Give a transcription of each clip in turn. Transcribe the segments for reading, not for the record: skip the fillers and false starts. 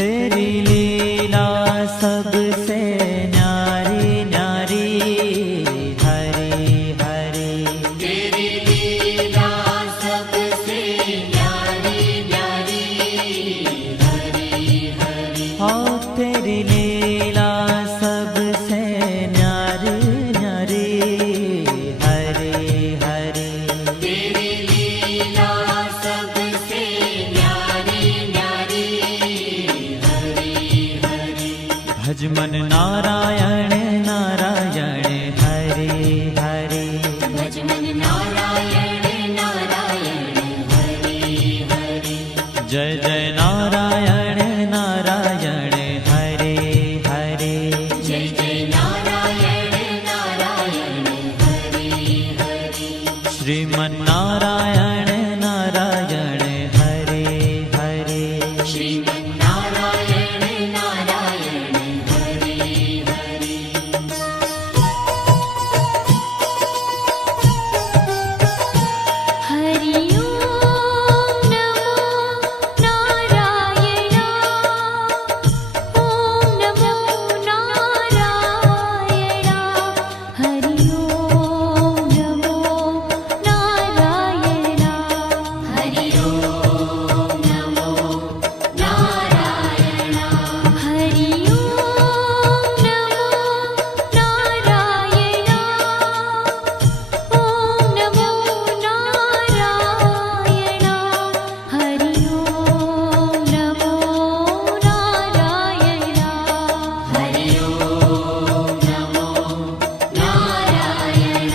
तेरी लीला सबसे न्यारी न्यारी, हरी हरी। तेरी लीला सबसे न्यारी न्यारी, हरी हरी। हो तेरी लीला सबसे न्यारी न्यारी, हरी हरी। तेरी लीला सबसे न्यारी न्यारी, हरी हरी। भज मन नारायण नारायण, हरि हरि। भज मन नारायण नारायण, हरि हरि। जय जय नारायण नारायण, हरि हरि। जय जय नारायण नारायण, हरि हरि। श्रीमन नारायण नारायण, हरि हरि। श्रीमन नारायण नारायण, हरि हरि। हरि ओम नमो नारायण, ओम नमो नारायण। हरि ओम नमो नारायण, हरि ओम नमो नारायण। हरि ओम नमो नारायण, ओम नमो नारायण। हरि ओम नमो नारायण, हरि ओम नमो नारायण।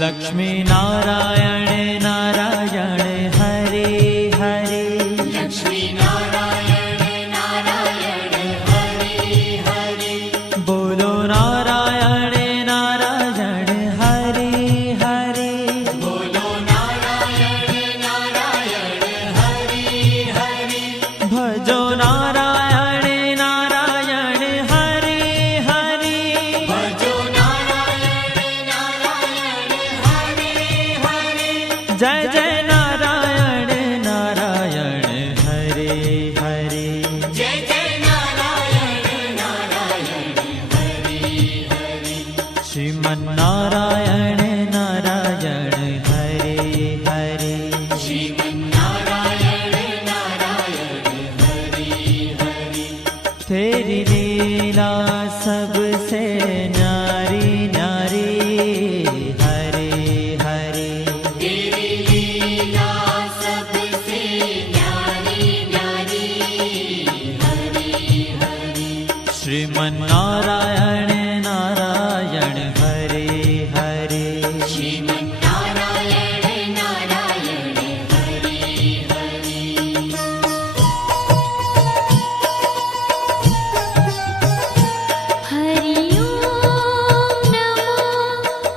लक्ष्मी नारायण नारायण, हरि हरि। लक्ष्मी नारायण नारायण, हरि हरि। बोलो नारायण नारायण, हरि हरि। बोलो नारायण नारायण, हरि हरि। भजो नारायण नारायण, हरि हरि। भजो नारायण नारायण, हरि हरि। जय जय नारायण नारायण, हरि हरि। जय जय नारायण नारायण, हरि हरि। श्रीमन नारायण नारायण, हरि हरि। श्रीमन नारायण नारायण, हरि हरि। तेरी लीला सबसे न्यारी न्यारी, हरि हरि। तेरी लीला सबसे न्यारी न्यारी, हरि हरि। श्रीमन नारायण नारायण, हरि हरि। श्रीमन नारायण नारायण, हरि हरि। हरि ओम नमो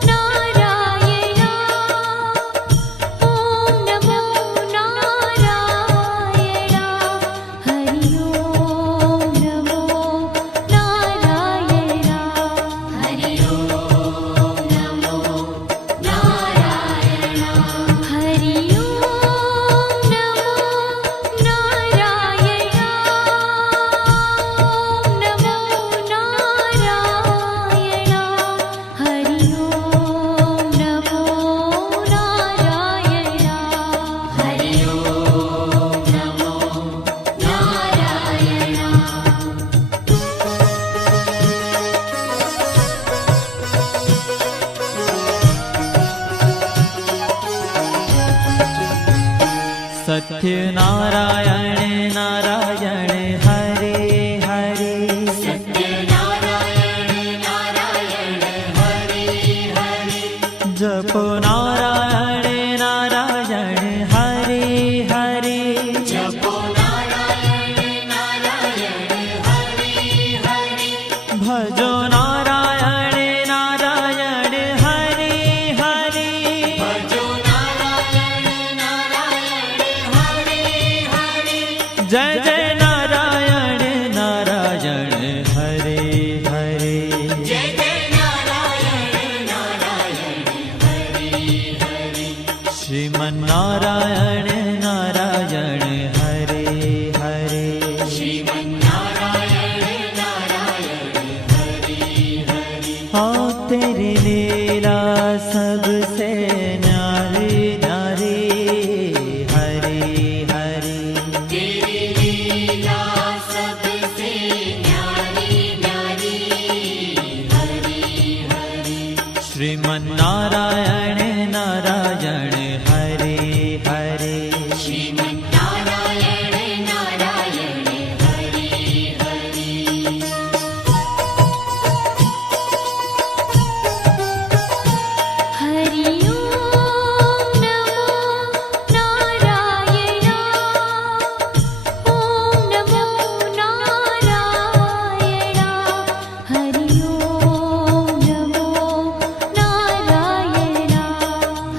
नारायण, ओम नमो नारायण। हरि ओम नमो नारायण, हरि ओम नमो नारायण। हरि ओम नमो नारायण, ओम नमो नारायण। हरि ओम नमो नारायण, हरि ओम नमो नारायण। सत्य नारायण नारायण, हरि हरि। सत्य नारायण नारायण, हरि हरि। जपो नारायण नारायण, हरि हरि। जपो नारायण नारायण, हरि हरि। भजो नारायण नारायण, हरि हरि। भजो नारायण नारायण, हरि हरि। जय जय नारायण नारायण, हरि हरि। जय जय नारायण हाँ तेरी लीला सबसे न्यारी न्यारी हरि हरि तेरी लीला सबसे न्यारी न्यारी हरि हरि श्रीमन्नारायण नारायण हरि हरि श्रीमन्नारायण नारायण हरि हरि हरि ओम नमो नारायण ओम नमो नारायण हरि ओम नमो नारायण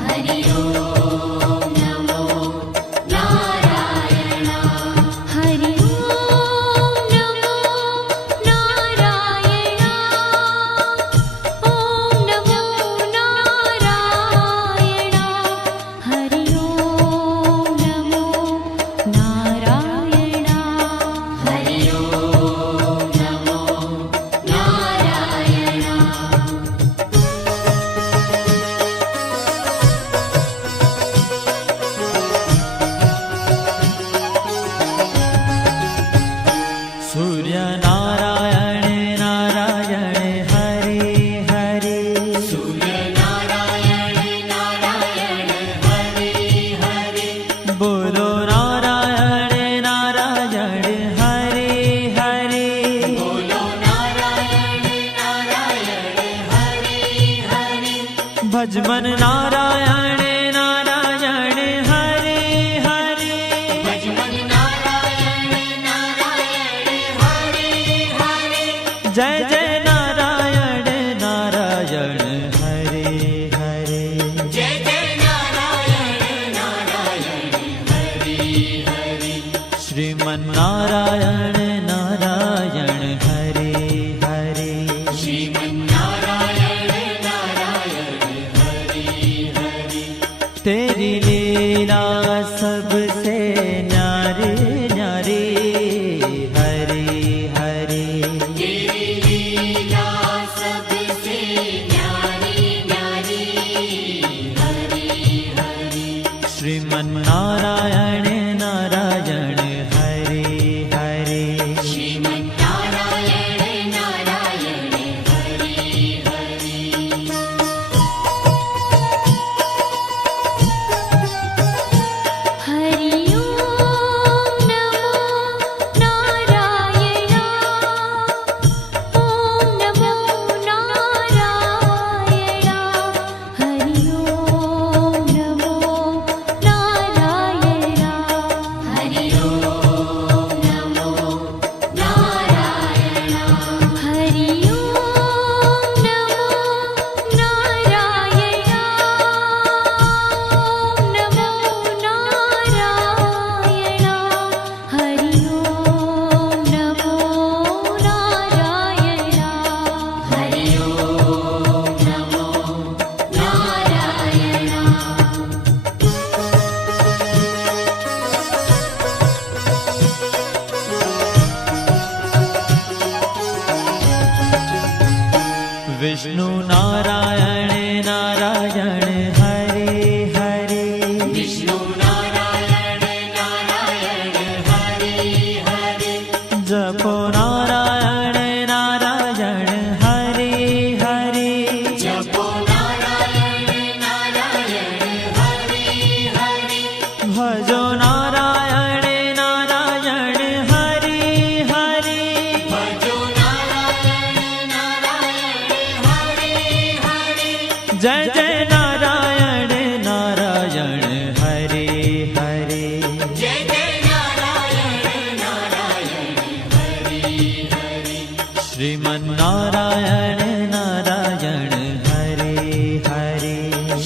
हरि ओम नमो नारायण हरि ओम नमो नारायण ओम नमो नारायण हरि ओम नमो नारायण हरि ओम नमो नारायण सूर्य नारायण नारायण हरि हरि सूर्य नारायण नारायण हरि हरि बोलो नारायण नारायण हरि हरि बोलो नारायण नारायण हरि हरि भजमन नारायण नारायण हरि हरि भजमन नारायण नारायण हरि हरि जय जय नारायण नारायण हरि हरि जय जय नारायण नारायण हरि हरि श्रीमन्नारायण नारायण हरि हरि श्रीमन्नारायण नारायण हरि हरि तेरी लीला सबसे न्यारी न्यारी हरि हरि तेरी लीला सबसे न्यारी न्यारी हरि हरि श्रीमन्नारायण नारायण हरि हरि श्रीमन्नारायण नारायण हरि हरि हरि ओम नमो नारायण ओम नमो नारायण हरि ओम नमो नारायण हरि ओम नमो नारायण हरि ओम नमो नारायण ओम नमो नारायण हरि ओम नमो नारायण हरि ओम नमो नारायण विष्णु नारायण नारायण हरि हरि विष्णु नारायण नारायण हरि हरि जपो नारायण नारायण हरि हरि जपो नारायण नारायण हरि हरि भजो नारायण नारायण हरि हरि भजो नारायण नारायण हरि हरि जय जय नारायण नारायण हरि हरि जय जय नारायण नारायण हरि हरि श्रीमन्नारायण नारायण हरि हरि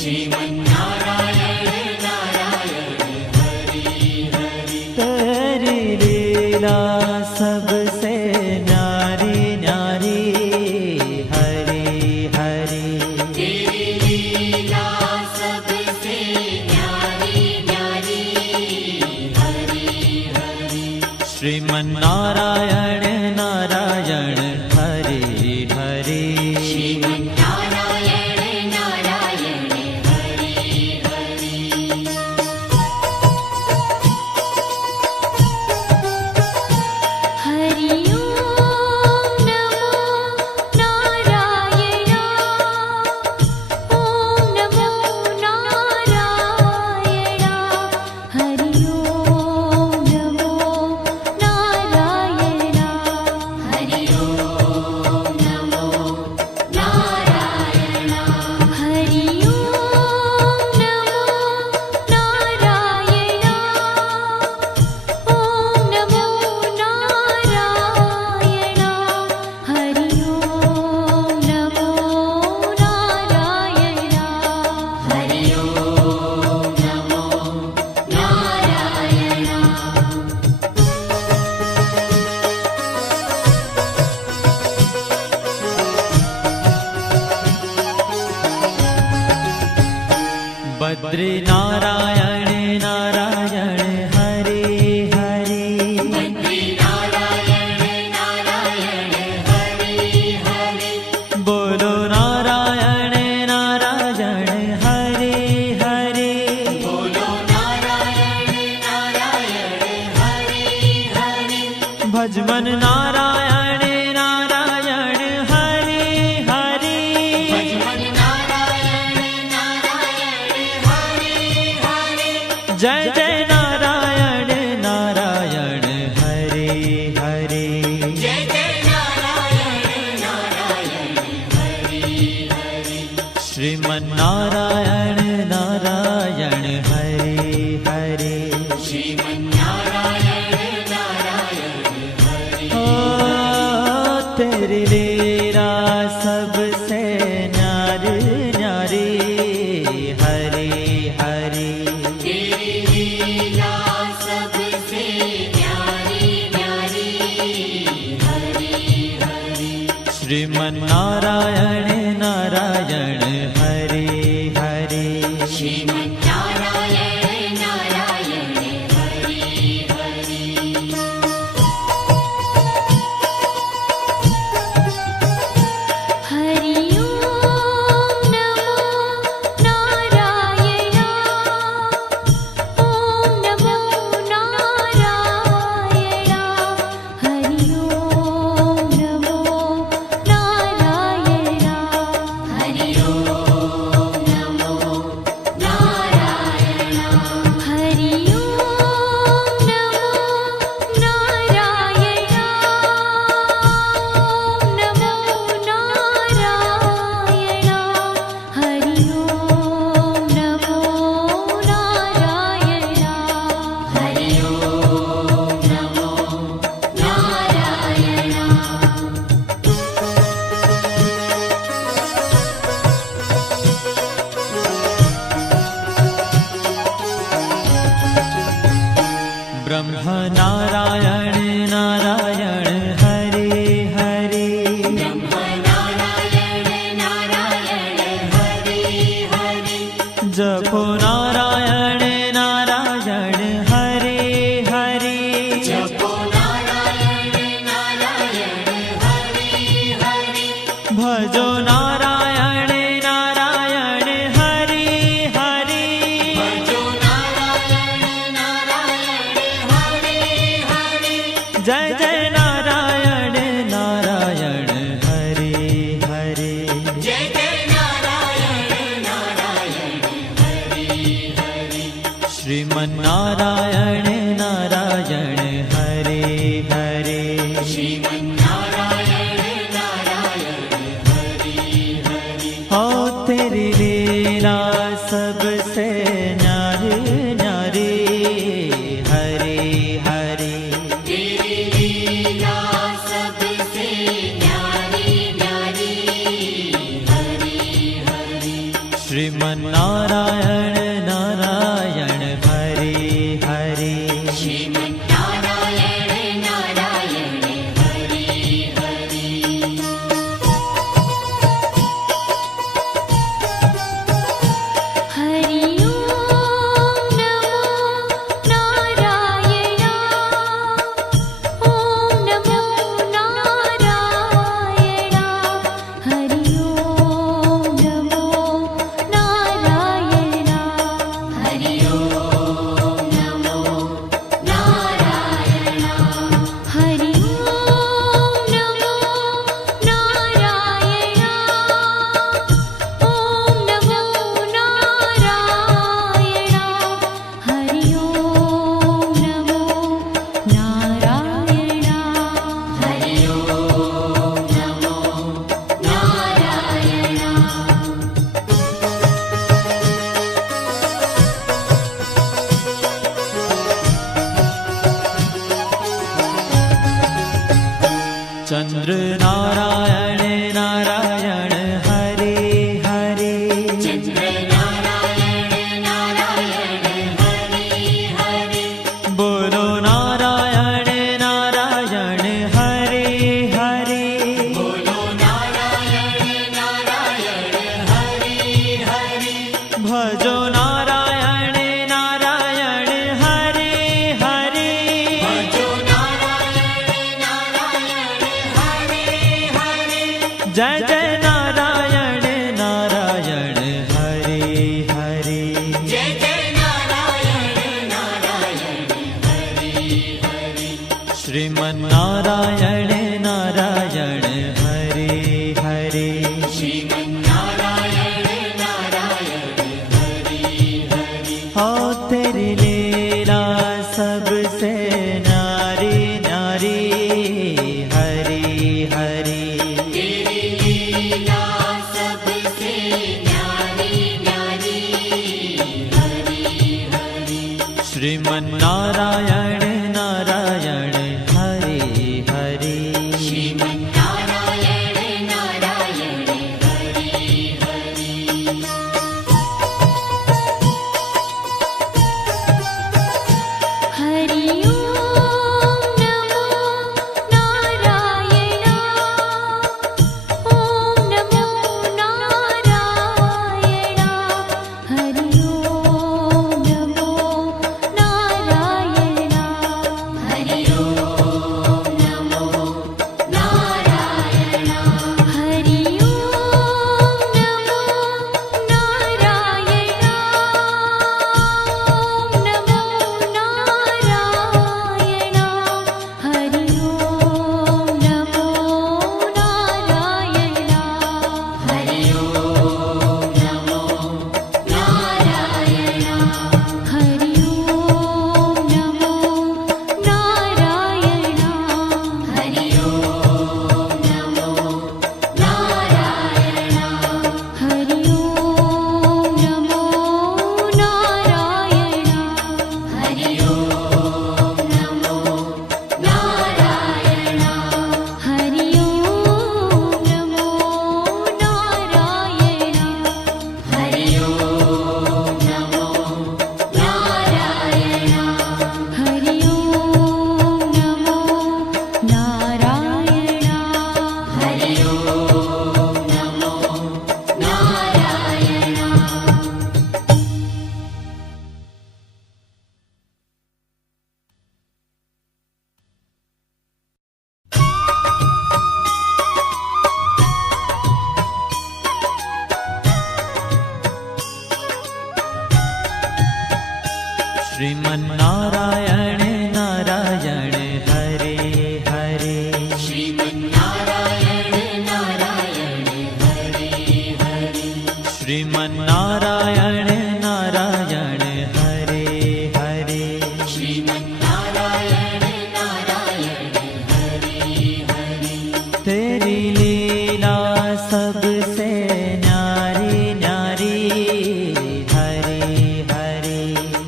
श्रीमन्नारायण नारायण हरि हरि तेरी लीला सबसे न्यारी न्यारी हरि हरि तेरी लीला सबसे न्यारी न्यारी हरि हरि श्रीमन्नारायण नारायण हरि हरि श्रीमन्नारायण बद्री नारायण नारायण हरे हरे बद्री नारायण नारायण हरे हरे बोलो नारायण नारायण हरे हरे बोलो नारायण नारायण हरे हरे भजमन नारायण नारायण हरे हरे भजमन नारायण नारायण हरे हरे जय जय नारायण नारायण हरे हरे जय जय नारायण नारायण हरे हरे श्रीमन नारायण नारायण हरे हरे श्रीमन्नारायण नारायण हरे ओ तेरी लीला सबसे न्यारी न्यारी हरे हरे तेरी लीला सबसे न्यारी न्यारी हरे हरे श्रीमन नारायण नारायण हरे हरे श्रीमन्नारायण नारायण हरे हरे हरि ओम नमो नारायण ओम नमो नारायण हरि ओम नमो नारायण हरि ओम नमो नारायण हरि ओम नमो नारायण ओम नमो नारायण हरि ओम नमो नारायण हरि ओम नमो नारायण ब्रह्म नारायण नारायण हरे हरे नारायण नारायण हरे हरे जपो नारायण नारायण हरे हरे जपो नारायण नारायण हरे हरे भजो नारायण नारायण हरे हरे भजो नारायण नारायण हरे हरे जय जय नारायण नारायण हरे हरे जय जय नारायण नारायण हरे हरे श्रीमन नारायण नारायण हरे हरे श्रीमन्नारायण नारायण हरे हरे हो तेरी लीला सबसे न्यारी न्यारी हरे हरे तेरी लीला सबसे न्यारी न्यारी हरे हरे श्रीमन नारायण नारायण हरे हरे श्रीमन्नारायण नारायण हरे हरे हरि ओम नमो नारायण ओम नमो नारायण हरि ओम नमो नारायण नारायण नारायण हरे हरे जय जय नारायण नारायण हरे हरे श्रीमन्नारायण नारायण हरे हरे श्रीमन्नारायण नारायण हरे हरे हो तेरी लीला सबसे न्यारी न्यारी हरी हरी तेरी लीला सबसे न्यारी न्यारी हरि हरि श्रीमन्नारायण नारायण हरे हरे श्रीमन्नारायण नारायण हरि हरि हरि ओम नमो नारायण ओम नमो नारायण हरि ओम नमो नारायण हरि ओम नमो नारायण हरि ओम नमो नारायण ओम नमो नारायण हरि ओम नमो नारायण हरि ओम नमो नारायण हरि ओम नमो नारायण हरि ओम नमो नारायण हरि ओम नमो नारायण हरि ओम नमो नारायण हरि ओम नमो नारायण हरि ओम नमो नारायण हरि ओम नमो नारायण हरि ओम नमो नारायण श्रीमन्नारायण नारायण हरे हरे श्रीमन्नारायण नारायण हरि हरि श्रीमन्नारायण नारायण हरे हरे श्रीमन्नारायण नारायण हरि हरि तेरी लीला सबसे न्यारी न्यारी हरे हरे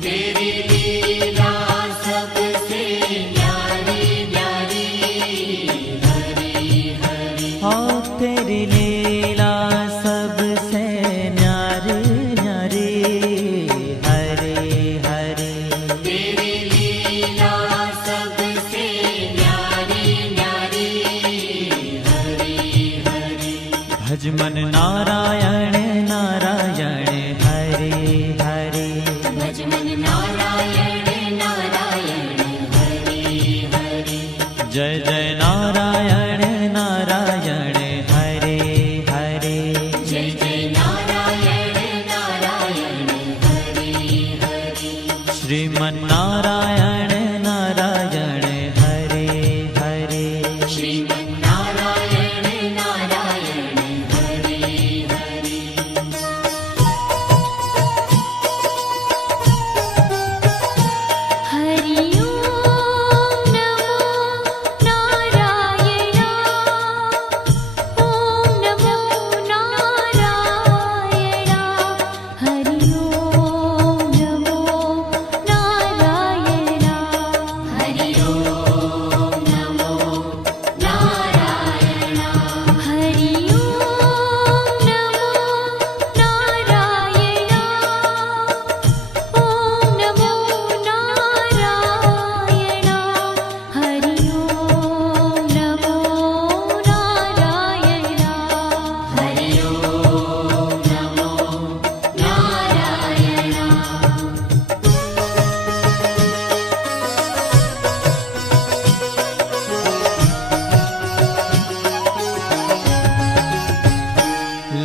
तेरी लीला सबसे न्यारी न्यारी हरि हरि हो तेरी लीला सबसे न्यारी न्यारी हरे हरे तेरी लीला सबसे न्यारी न्यारी हरि हरि भजमन नारायण नारायण हरे हरे भजमन नारायण नारायण हरि हरि जय जय नारायण नारायण हरे हरे जय जय नारायण नारायण हरि हरि श्रीमन्नारायण नारायण हरे हरे श्रीमन्नारायण नारायण हरि हरि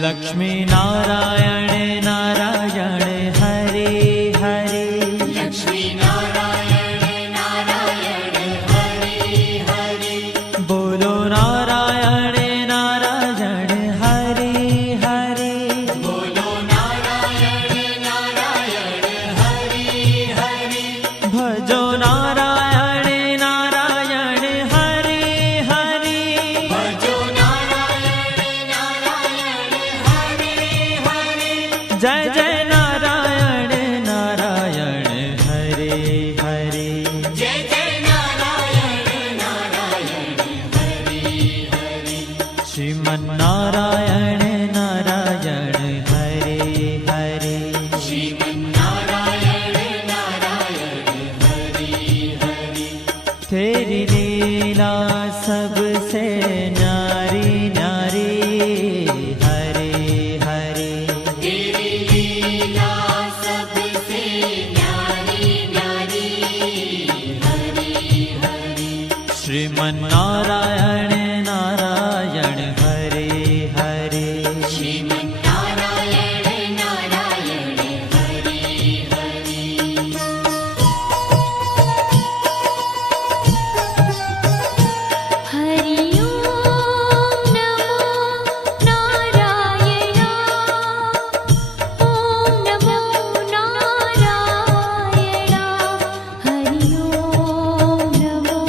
लक्ष्मी नारायण नारायण हरे हरे लक्ष्मी नारायण नारायण हरे हरे बोलो नारायण नारायण हरे हरे बोलो नारायण नारायण हरे हरे भजो नारायण नारायण हरे हरे भजो नारायण नारायण हरे हरे जय जय नारायण नारायण हरे हरे जय जय नारायण नारायण हरे हरे श्रीमन्नारायण नारायण हरे हरे श्रीमन्नारायण नारायण हरे हरे तेरी लीला सबसे न्यारी न्यारी हरे हरे तेरी लीला सबसे न्यारी न्यारी हरे हरे श्रीमन्नारायण नारायण हरे हरे श्रीमन्नारायण नारायण हरे हरे हरि ओम नमो नारायण ओम नमो नारायण हरि ओम नमो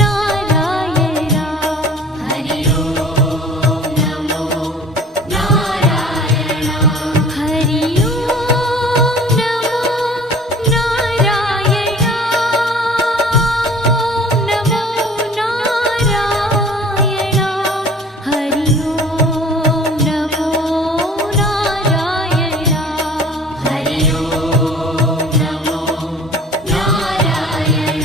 नारायण हरि ओम नमो नारायण हरि ओम नमो नारायण ओम नमो नारायण हरि ओम नमो नारायण हरि ओम नमो नारायण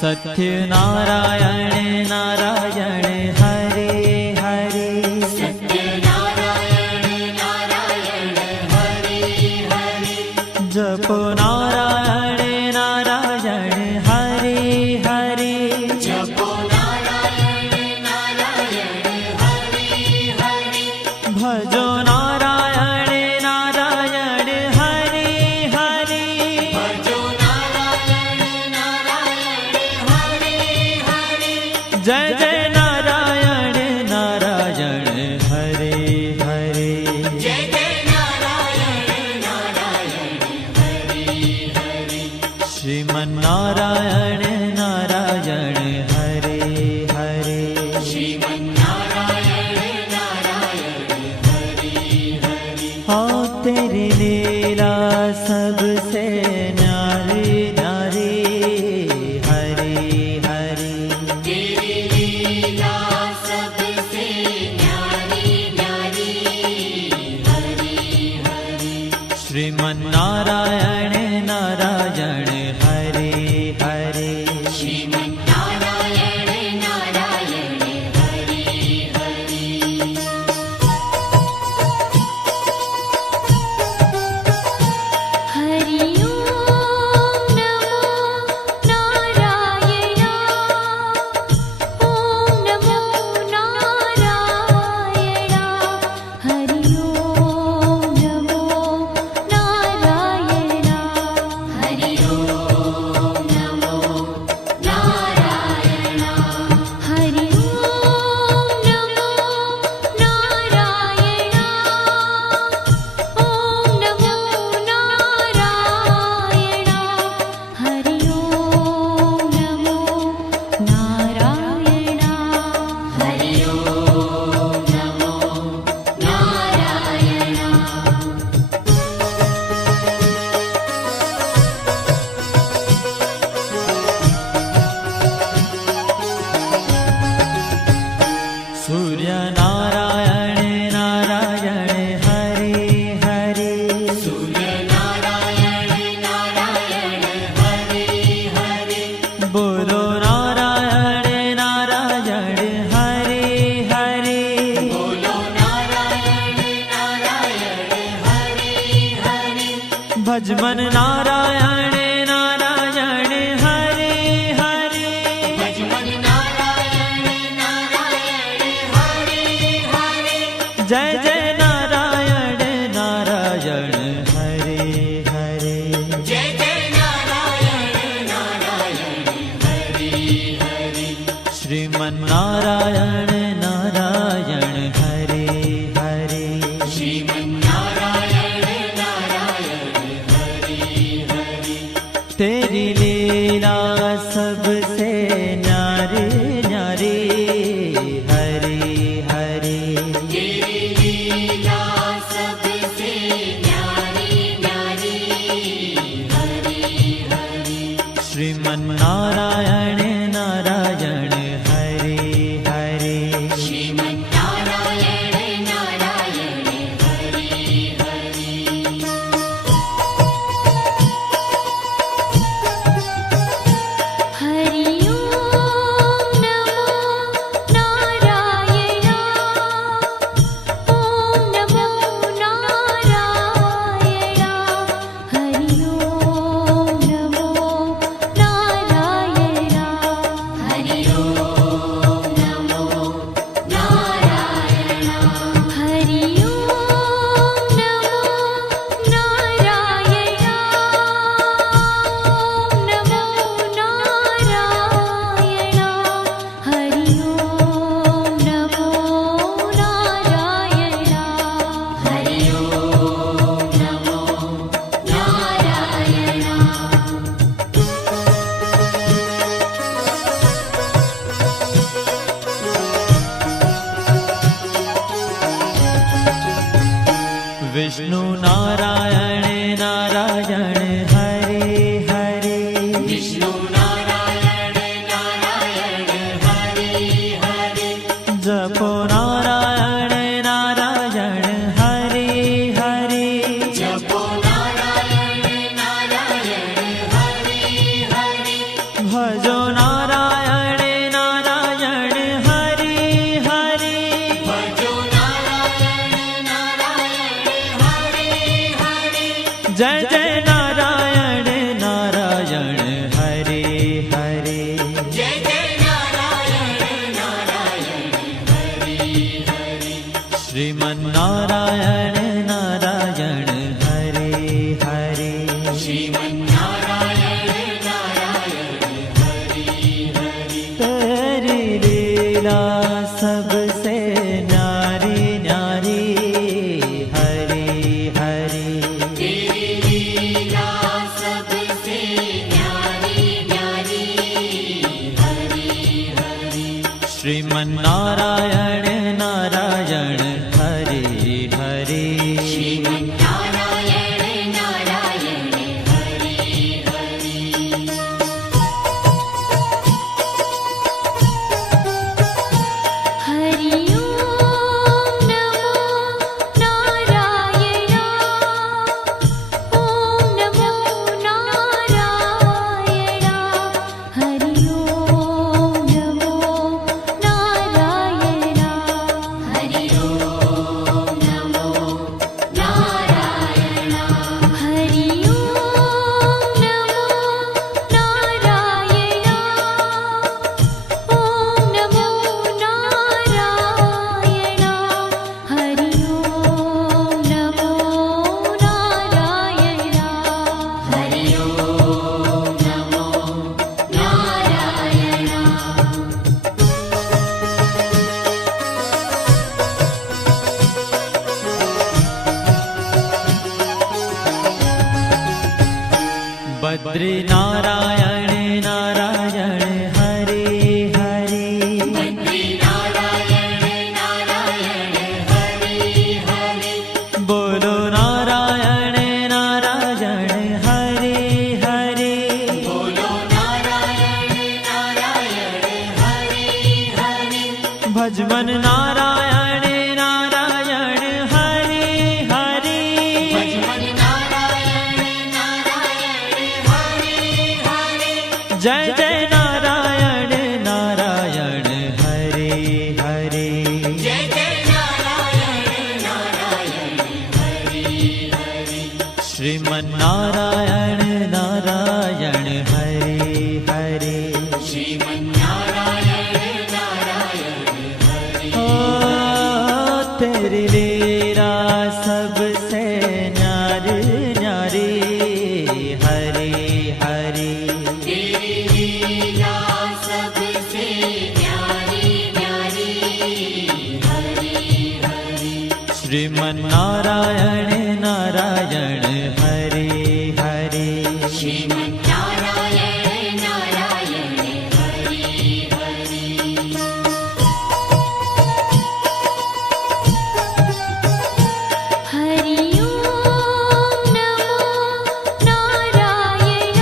सत्य नारायण नारायण हरे हरे सत्य नारायण नारायण हरे हरे जपो नारायण नारायण हरे हरे जपो नारायण नारायण हरे हरे भजो नारायण नारायण हरे हरे भजो नारायण नारायण हरे हरे जय जय नारायण नारायण हरे हरे जय जय नारायण नारायण हरे हरे श्रीमन्नारायण नारायण हरे हरे श्रीमन्नारायण नारायण हरे हरे हाँ तेरी लीला सबसे न्यारी न्यारी हरे हरे तेरी लीला सबसे न्यारी न्यारी हरे हरे श्रीमन्नारायण नारायण हरे हरे श्रीमन्नारायण नारायण हरे हरे हरि ओम नमो नारायण ओम नमो नारायण हरि ओम नमो नारायण हरि ओम ભજમન નારાયણ નારાયણ હરે હરે ભજમન નારાયણ નારાયણ હરે હરે જય જય નારાયણ નારાયણ હરે હરે જય જય નારાયણ નારાયણ હરે હરે શ્રીમન નારાયણ નારાયણ હરે હરે શ્રીમન નારાયણ નારાયણ હરે હરે तेरी लीला सबसे न्यारी न्यारी हरे हरे तेरी लीला सबसे न्यारी न्यारी हरे हरे श्रीमन नारायण नारायण हरे हरे श्रीमन नारायण नारायण हरे हरे हरि ओम नमो नारायण ओम नमो नारायण हरि ओम नमो नारायण हरि ओम नमो नारायण हरि ओम नमो नारायण ओम नमो नारायण हरि ओम नमो नारायण हरि ओम नमो नारायण विष्णु नारायण नारायण हरे हरे विष्णु नारायण नारायण हरे हरे जपो नारायण नारायण हरे हरे जपो नारायण नारायण हरे हरे भजो नारायण नारायण हरे हरे भजो नारायण नारायण हरे हरे जय जय नारायण नारायण हरे हरे जय जय नारायण नारायण हरे हरे श्रीमन नारायण नारायण हरे हरे श्रीमन नारायण नारायण हरे हरे तेरी लीला सबसे न्यारी न्यारी हरे हरे तेरी लीला सबसे न्यारी न्यारी हरे हरे श्रीमन नारायण नारायण हरे हरे श्रीमन नारायण नारायण हरे हरे हरि ओम नमो नारायण ओम नमो नारायण हरि ओम नमो नारायण हरि ओम नमो नारायण हरि ओम नमो नारायण ओम नमो नारायण हरि ओम नमो नारायण हरि ओम नमो नारायण बद्री नारायण नारायण हरे हरे बद्री नारायण नारायण हरे हरे बोलो नारायण नारायण हरे हरे बोलो नारायण नारायण हरे हरे भजमन नारायण नारायण हरे हरे भजमन नारायण नारायण हरे हरे जय जय नारायण नारायण हरे हरे जय जय नारायण नारायण हरे हरे श्रीमन नारायण नारायण नारायण हरे हरे श्रीमन्नारायण नारायण हरे ओ तेरी लीला सबसे न्यारी न्यारी हरे हरे तेरी लीला सबसे न्यारी न्यारी हरे हरे श्रीमन्नारायण नारायण हरे हरे श्रीमन्नारायण नारायण हरे हरे हरि ओम नमो नारायण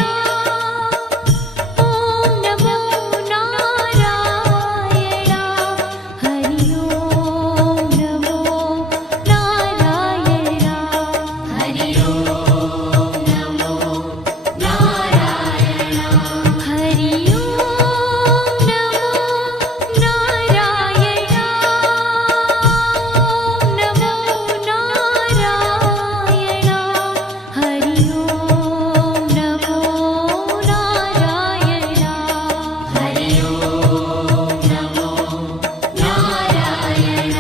ओम नमो नारायण हरि ओम नमो नारायण हरि ओम नमो नारायण हरि ओम नमो नारायण ओम नमो नारायण हरि ओम नमो नारायण हरि ओम नमो नारायण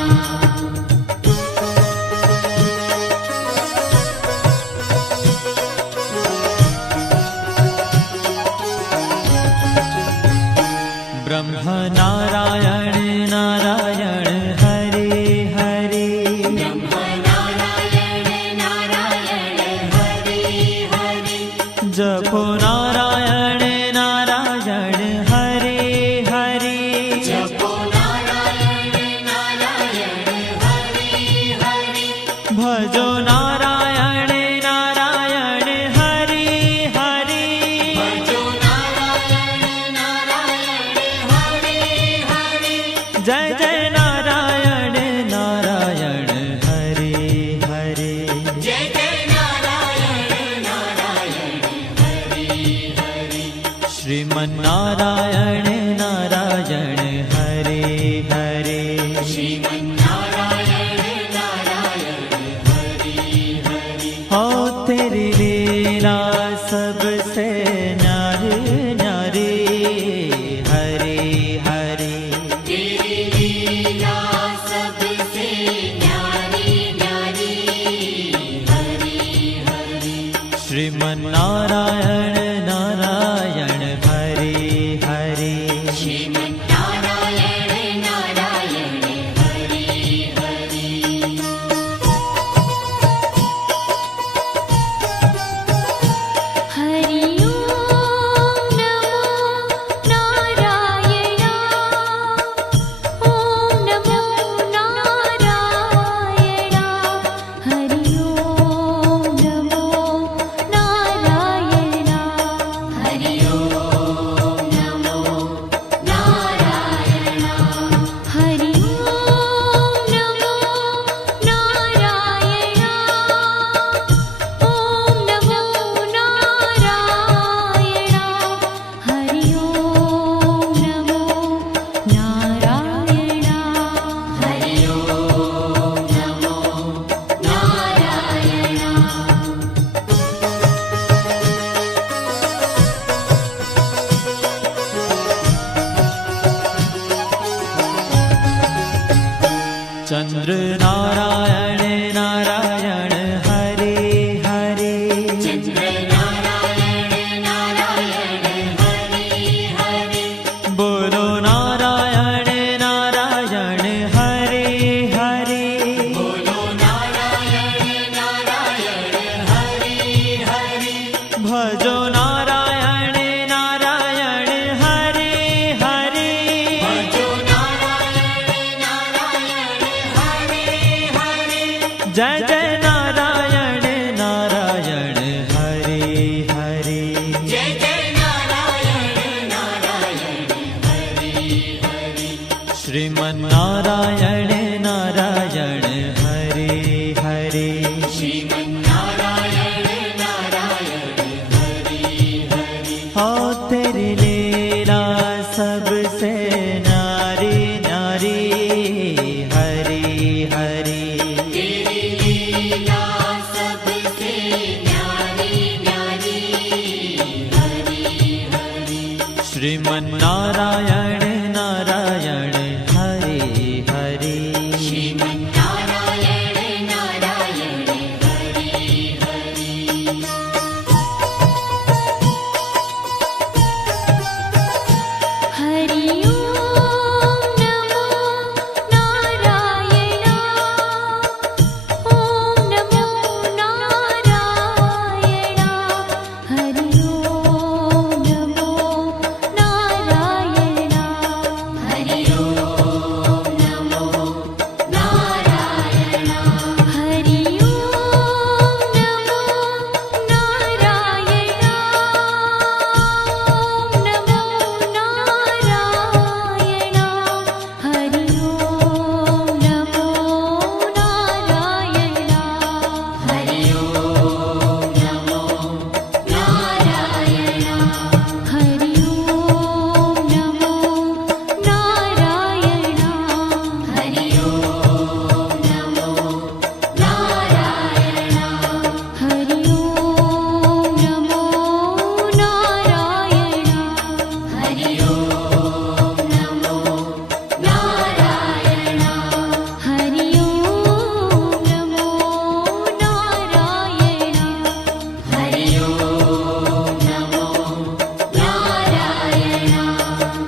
ब्रह्म नारायण नारायण हरे हरे नारायण नारायण हरे हरे जपो नारायण नारायण हरे हरे जपो नारायण नारायण हरे हरे भजो नारायण नारायण हरे हरे भजो नारायण नारायण हरे हरे जय जय नारायण नारायण हरे हरे जय जय नारायण नारायण हरे हरे श्रीमन्नारायण नारायण हरे हरे श्रीमन्नारायण नारायण हरे हरे हो तेरी लीला सबसे न्यारी न्यारी हरे हरे तेरी लीला सबसे न्यारी न्यारी हरे हरे श्रीमन्नारायण नारायण हरे हरे श्रीमन्नारायण नारायण हरे हरे हरि ओम नमो नारायण ओम नमो नारायण हरि ओम नमो नारायण हरि ओम नमो नारायण हरि ओम नमो नारायण ओम नमो नारायण हरि ओम नमो नारायण हरि ओम नमो नारायण चंद्र नारायण नारायण हरे हरे चंद्र नारायण नारायण हरे हरे बोलो नारायण नारायण हरे हरे बोलो नारायण नारायण हरे हरे भजो नारायण नारायण हरे हरे भजो नारायण नारायण हरे हरे जय जय नारायण नारायण हरे हरे जय जय नारायण नारायण हरे हरे श्रीमन्नारायण नारायण हरे हरे श्रीमन्नारायण नारायण हरे श्रीमन्नारायण नारायण हरे हरे श्रीमन्नारायण नारायण हरे हरे हरि ओम नमो नारायण ओम नमो नारायण हरि ओम नमो नारायण हरि ओम नमो नारायण हरि ओम नमो नारायण ओम नमो नारायण हरि ओम नमो नारायण हरि ओम नमो नारायण हरि ओम नमो नारायण हरि ओम नमो नारायण हरि ओम नमो नारायण हरि ओम नमो नारायण हरि ओम नमो नारायण हरि ओम नमो नारायण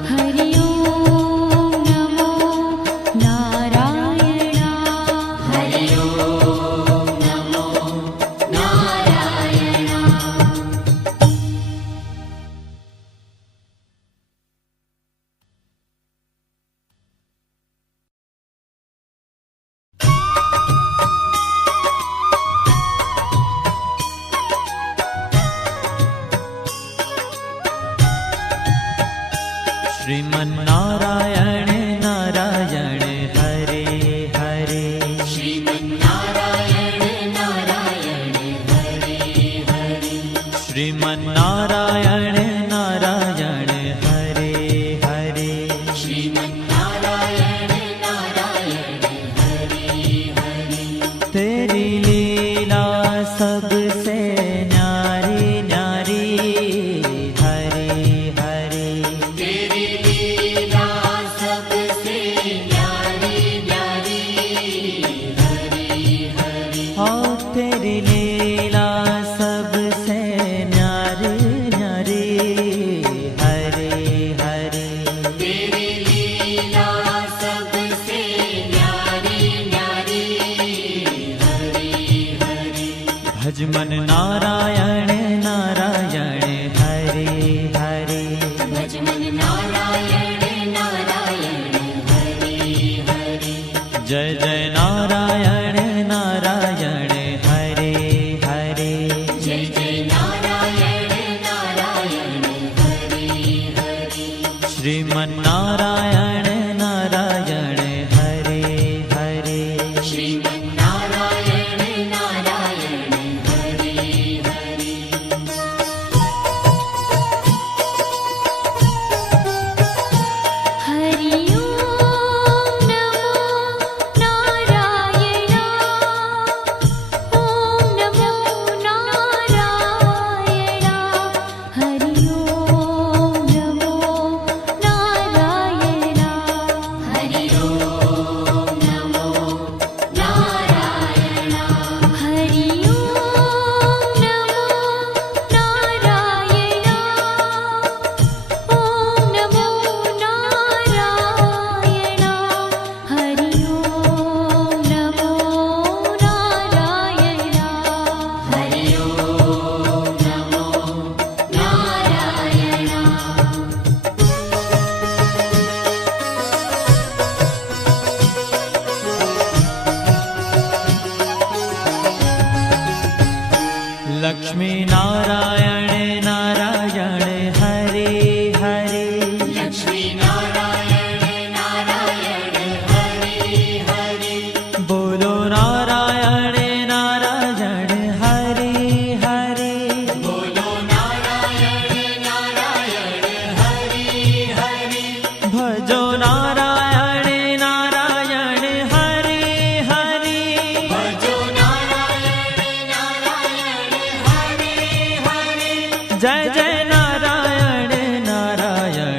हरि ओम नमो नारायण हरि ओम नमो नारायण श्रीमन्नारायण नारायण हरे हरे श्रीमन्नारायण नारायण हरे हरे श्रीमन्नारायण नारायण हरे हरे श्रीमन्नारायण नारायण हरे हरे तेरी लीला सबसे न्यारी न्यारी हरे हरे तेरी लीला सबसे न्यारी न्यारी हरे हरे हाँ तेरी लीला सबसे न्यारी न्यारी हरे हरे तेरी लीला सबसे न्यारी न्यारी हरे हरे भजमन नारायण नारायण हरे हरे भजमन नारायण नारायण हरे हरे जय जय नारायण नारायण हरे हरे जय जय नारायण नारायण हरे हरे श्रीमन्नारायण नारायण हरे हरे श्रीमन्नारायण नारायण हरे हरे हरि ओम नमो नारायण ओम नमो नारायण हरि ओम नमो नारायण हरि ओम नमो नारायण हरि ओम नमो नारायण ओम नमो नारायण हरि ओम नमो नारायण हरि ओम नमो नारायण लक्ष्मी नारायण नारायण हरे हरे लक्ष्मी नारायण नारायण हरे हरे बोलो नारायण नारायण हरे हरे बोलो नारायण नारायण हरे हरे भजो नारायण नारायण हरे हरे भजो नारायण नारायण हरे हरे जय जय नारायण नारायण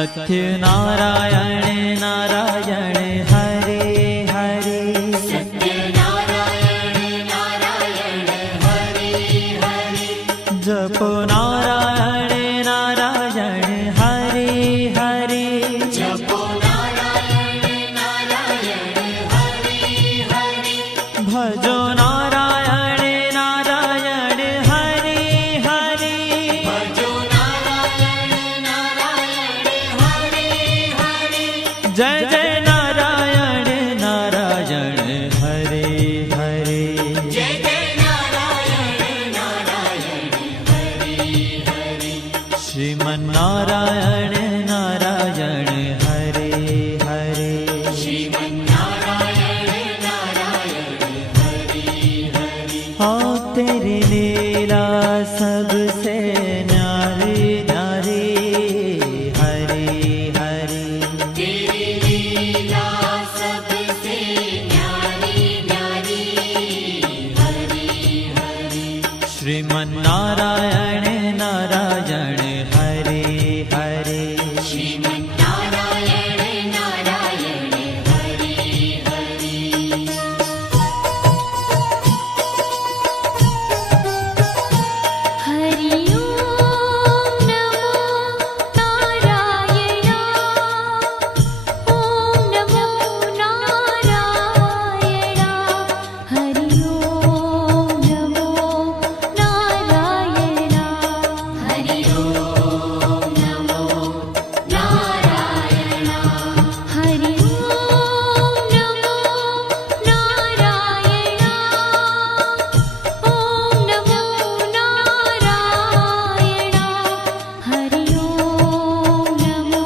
सत्यनारायण नारायण हरे हरे सत्यनारायण नारायण हरि हरि जपो नारायण नारायण हरे हरे जपो नारायण नारायण हरि हरि भजो नारायण नारायण हरे हरे भजो नारायण नारायण हरि हरि जय जय नारायण नारायण हरे हरे जय जय नारायण नारायण हरि हरि श्रीमन्नारायण नारायण हरे हरे श्रीमन्नारायण नारायण हरि हरि हाँ तेरी लीला सबसे न्यारी न्यारी हरे हरे तेरी लीला सबसे न्यारी न्यारी हरि हरि श्रीमन्नारायण नारायण हरे हरे श्रीमन्नारायण नारायण हरि हरि हरि ओम नमो नारायण ओम नमो नारायण हरि ओम नमो नारायण हरि ओम नमो नारायण हरि ओम नमो नारायण ओम नमो नारायण हरि ओम नमो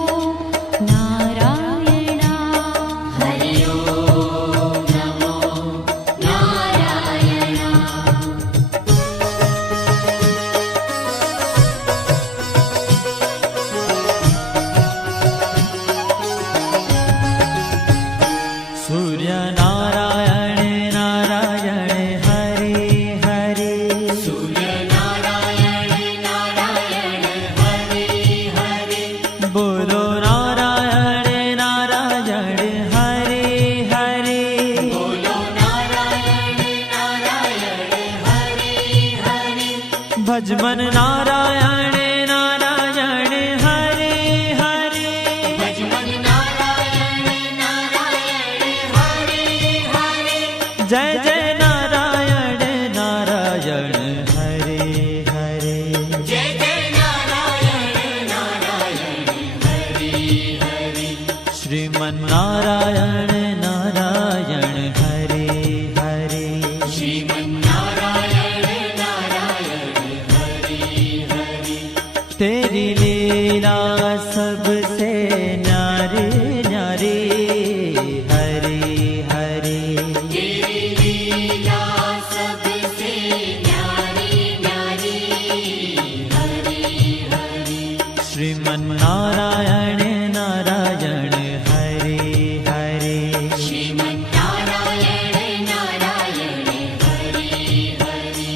नारायण हरि ओम नमो नारायण सूर्य नारायण नारायण हरे हरे सूर्य नारायण नारायण हरि हरि बोलो नारायण नारायण हरे हरे बोलो नारायण नारायण हरि हरि भजमन नारायण नारायण हरे हरे भजमन नारायण नारायण हरि हरि जय जय नारायण नारायण हरे हरे जय जय नारायण नारायण हरि हरि श्रीमन्नारायण नारायण हरे हरे श्रीमन्नारायण नारायण हरि हरि तेरी लीला सबसे न्यारी न्यारी हरे हरे तेरी लीला सबसे न्यारी न्यारी हरि हरि श्रीमन्नारायण नारायण हरे हरे श्रीमन्नारायण नारायण हरि हरि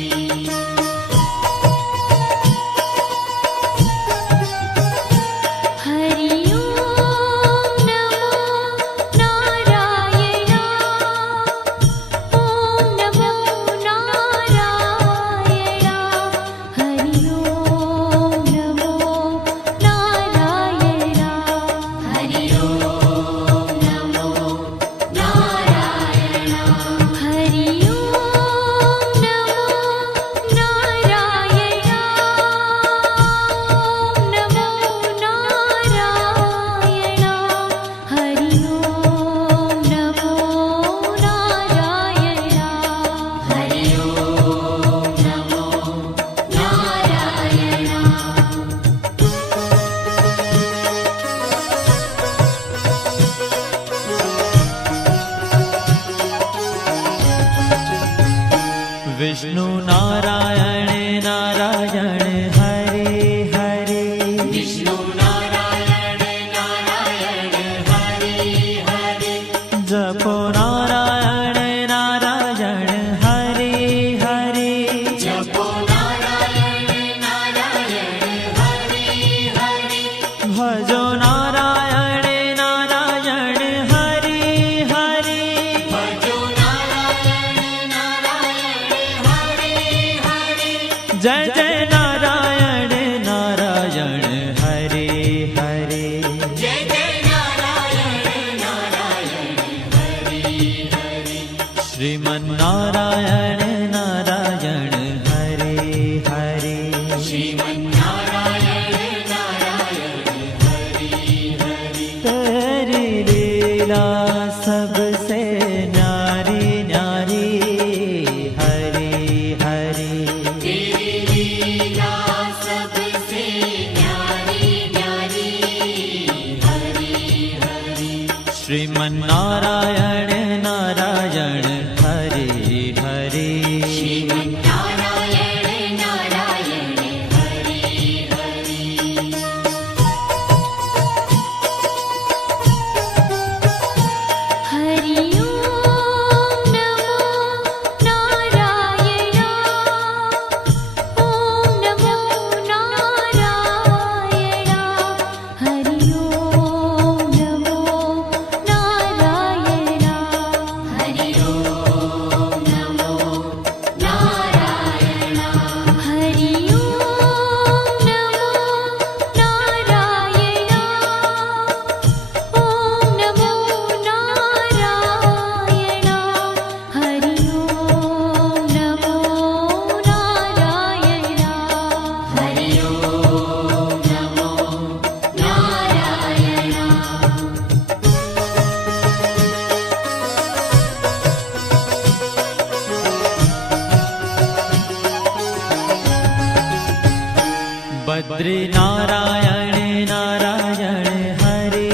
हरि ओम नमो नारायण ओम नमो नारायण हरि ओम नमो नारायण हरि ओम नमो नारायण हरि ओम नमो नारायण ओम नमो नारायण हरि ओम नमो नारायण हरि ओम नमो नारायण विष्णु नारायण नारायण हरे हरे विष्णु नारायण नारायण हरि हरि जपो नारायण नारायण हरे हरे जपो नारायण नारायण हरि हरि भजो नारायण श्रीमन्नारायण नारायण हरे हरे श्रीमन्नारायण नारायण हरे हरे हरि ओम नमो नारायण ओम नमो नारायण हरि ओम नमो नारायण हरि ओम नमो नारायण हरि ओम नमो नारायण ओम नमो नारायण हरि ओम नमो नारायण हरि ओम नमो नारायण बद्री नारायण नारायण हरे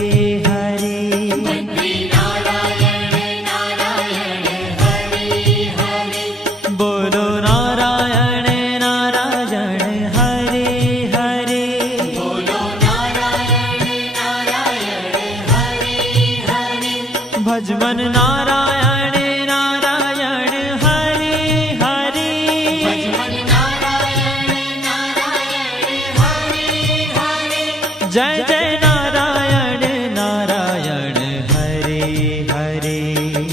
हरे बद्री नारायण नारायण हरे हरे बोलो नारायण नारायण हरे हरे बोलो नारायण नारायण हरे हरे भजमन नारायण नारायण हरे हरे भजमन नारायण नारायण हरे हरे जय जय नारायण नारायण हरे हरे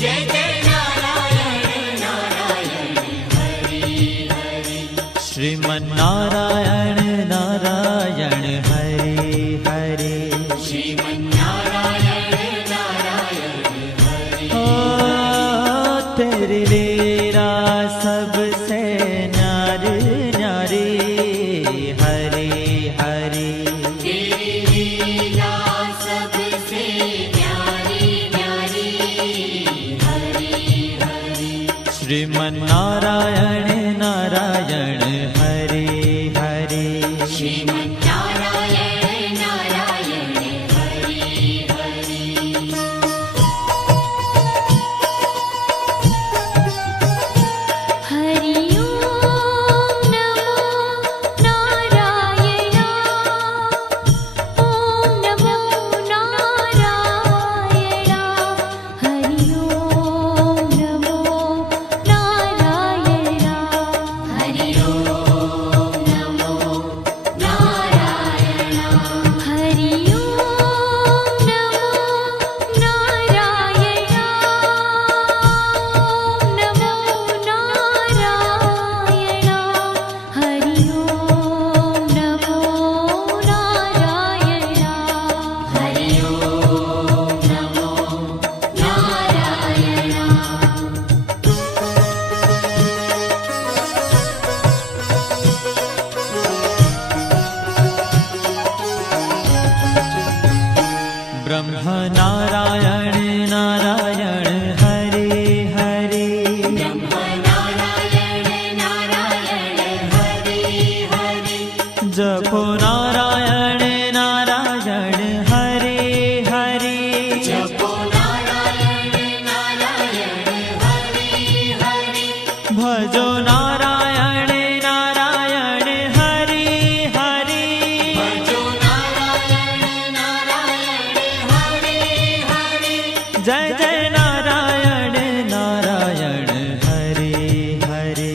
जय जय नारायण नारायण हरे हरे श्रीमन्नारायण नारायण हरे हरे श्रीमन्नारायण नारायण हरे ओ तेरी लीला सबसे न्यारी न्यारी हरे हरे तेरी लीला सबसे न्यारी न्यारी हरे हरे श्रीमन्नारायण नारायण हरे हरे श्रीमन्नारायण नारायण हरे हरे हरि ओम नमो नारायण ओम नमो नारायण हरि ओम नमो नारायण हरि ओम नमो नारायण हरि ओम नमो नारायण ओम नमो नारायण हरि ओम नमो नारायण हरि ओम नमो नारायण ब्रह्म नारायण नारायण हरे हरे ब्रह्म नारायण नारायण हरे हरे जपो नारायण नारायण हरे हरे जपो नारायण नारायण हरे हरे भजो नारायण नारायण हरे हरे भजो नारायण नारायण हरे हरे जय जय नारायण नारायण हरे हरे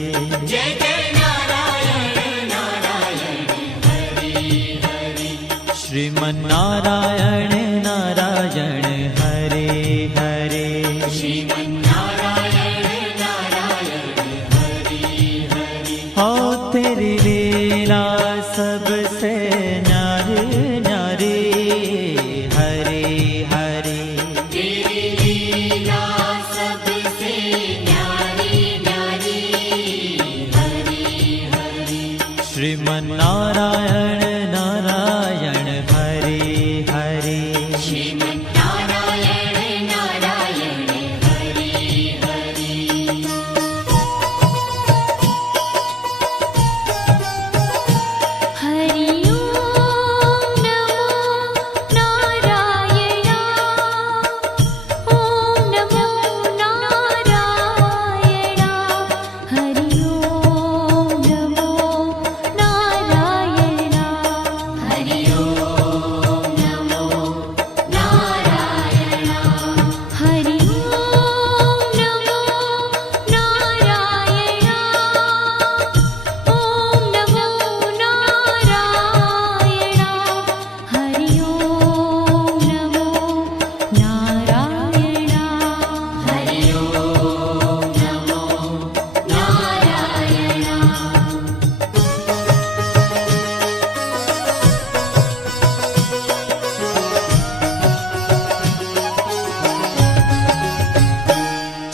जय जय नारायण नारायण हरे हरे श्रीमन्नारायण नारायण हरे हरे श्रीमन्नारायण नारायण हरे हरे हो तेरी लीला सबसे न्यारी न्यारी हरे हरे तेरी लीला सबसे न्यारी न्यारी हरे हरे श्रीमन्नारायण नारायण हरे हरे श्रीमन्नारायण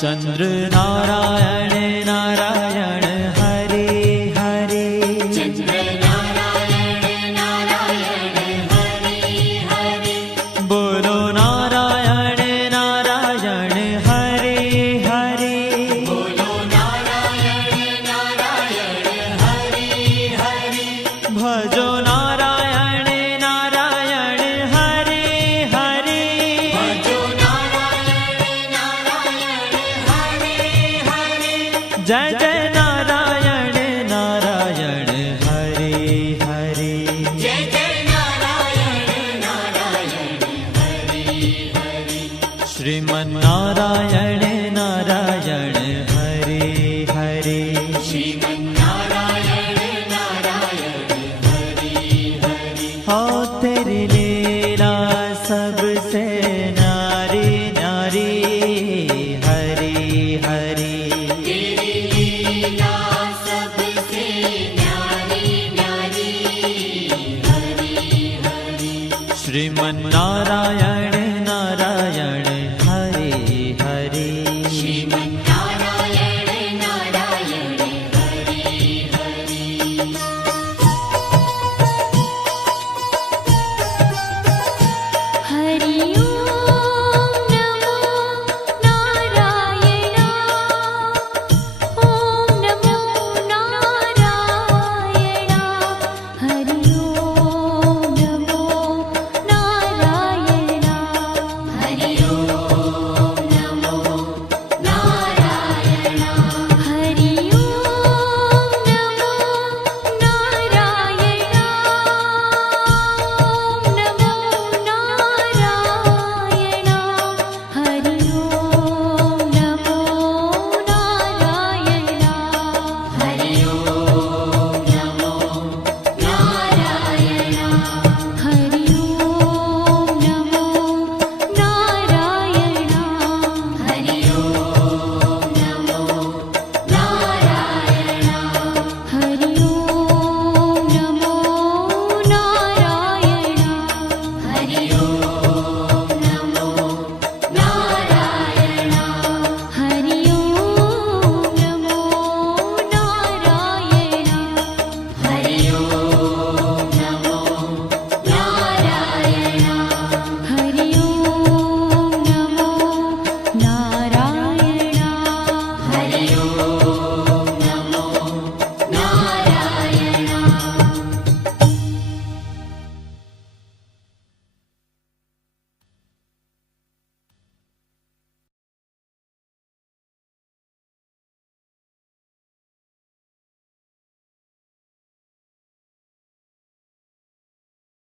चंद्र नारायण नारायण हरे हरे चंद्र नारायण नारायण हरे हरे बोलो नारायण नारायण हरे हरे बोलो नारायण नारायण हरे हरे भजो नारायण नारायण हरे हरे भजो नारायण नारायण हरे हरे जय जय नारायण नारायण हरे हरे जय जय नारायण नारायण हरे हरे श्रीमन्नारायण नारायण हरे हरे श्रीमन्नारायण नारायण हरे हरे हो तेरी लीला सबसे न्यारी न्यारी हरे हरे तेरी लीला सबसे न्यारी न्यारी हरे हरे श्रीमन्नारायण